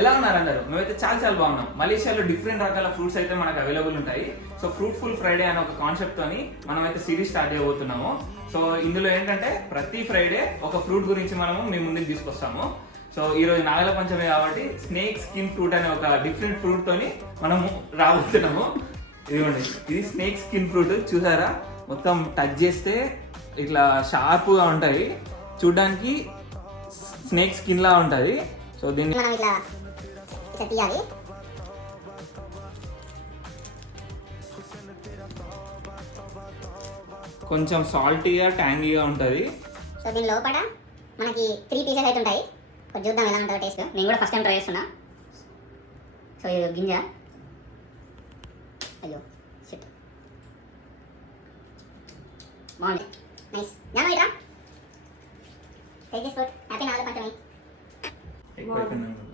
ఎలా ఉన్నారు అందరు? మేమైతే చాలా బాగున్నాం. మలేషియాలో డిఫరెంట్ రకాల ఫ్రూట్స్ అయితే మనకు అవైలబుల్ ఉంటాయి. సో ఫ్రూట్ఫుల్ ఫ్రైడే అనే ఒక కాన్సెప్ట్ తోని మనం అయితే సిరీస్ స్టార్ట్ చేయబోతున్నాము. సో ఇందులో ఏంటంటే ప్రతి ఫ్రైడే ఒక ఫ్రూట్ గురించి మనము మీ ముందుకు తీసుకొస్తాము. సో ఈ రోజు నాగల పంచమి కాబట్టి స్నేక్ స్కిన్ ఫ్రూట్ అనే ఒక డిఫరెంట్ ఫ్రూట్ తోని మనము రాబోతున్నాము. ఇదిగోండి, ఇది స్నేక్ స్కిన్ ఫ్రూట్. చూసారా, మొత్తం టచ్ చేస్తే ఇట్లా షార్ప్గా ఉంటాయి, చూడడానికి స్నేక్ స్కిన్ లా ఉంటుంది. సో దీన్ని మనం ఇట్లా తీయాలి. కొంచెం సాల్టీగా ట్యాంగీగా ఉంటుంది. సో దీని లోపల మనకి 3 పీసెస్ అయితే ఉంటాయి. కొంచెం చూద్దాం ఎలా ఉంటుందో టేస్ట్. నేను కూడా ఫస్ట్ టైం ట్రై చేస్తున్నా. సో ఇది గింజ. అయ్యో షిట్, బాగుంది, నైస్. నేను ఇట్లా taste this food. Happy Nagula Panchami.